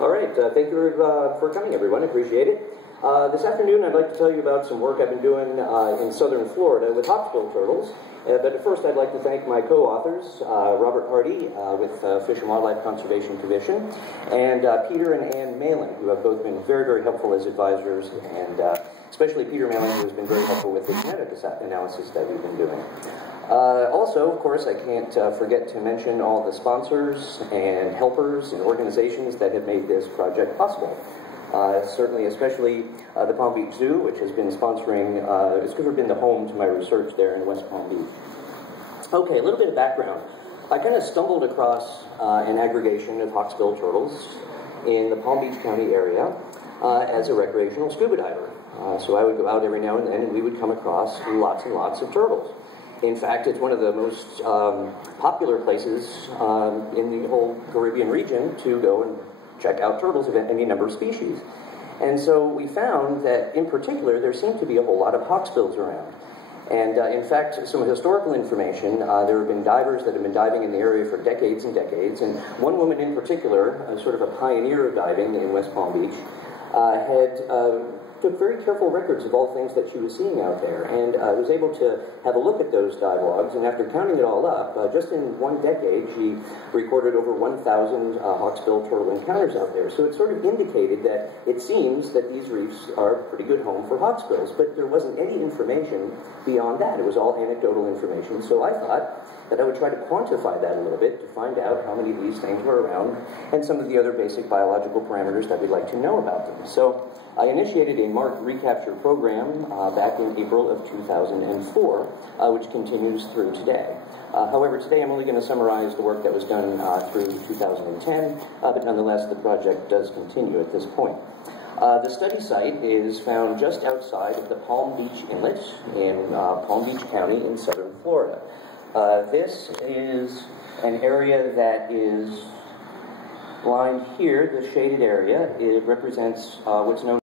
All right, thank you for coming, everyone. I appreciate it. This afternoon, I'd like to tell you about some work I've been doing in southern Florida with hawksbill turtles. But first, I'd like to thank my co-authors, Robert Hardy with Fish and Wildlife Conservation Commission, and Peter and Ann Malin, who have both been very, very helpful as advisors, and especially Peter Malin, who has been very helpful with the genetic analysis that we've been doing. Also, of course, I can't forget to mention all the sponsors and helpers and organizations that have made this project possible. Certainly, especially the Palm Beach Zoo, which has been sponsoring, it's been the home to my research there in West Palm Beach. Okay, a little bit of background. I kind of stumbled across an aggregation of hawksbill turtles in the Palm Beach County area as a recreational scuba diver. So I would go out every now and then and we would come across lots and lots of turtles. In fact, it's one of the most popular places in the whole Caribbean region to go and check out turtles of any number of species. And so we found that, in particular, there seemed to be a whole lot of hawksbills around. And in fact, some historical information, there have been divers that have been diving in the area for decades and decades, and one woman in particular, sort of a pioneer of diving in West Palm Beach, took very careful records of all things that she was seeing out there, and was able to have a look at those dive logs, and after counting it all up, just in one decade, she recorded over 1,000 hawksbill turtle encounters out there. So it sort of indicated that it seems that these reefs are a pretty good home for hawksbills, but there wasn't any information beyond that. It was all anecdotal information, so I thought that I would try to quantify that a little bit to find out how many of these things were around and some of the other basic biological parameters that we'd like to know about them. So I initiated a marked recapture program back in April of 2004, which continues through today. However, today I'm only going to summarize the work that was done through 2010, but nonetheless the project does continue at this point. The study site is found just outside of the Palm Beach Inlet in Palm Beach County in southern Florida. This is an area that is lined here, the shaded area. It represents what's known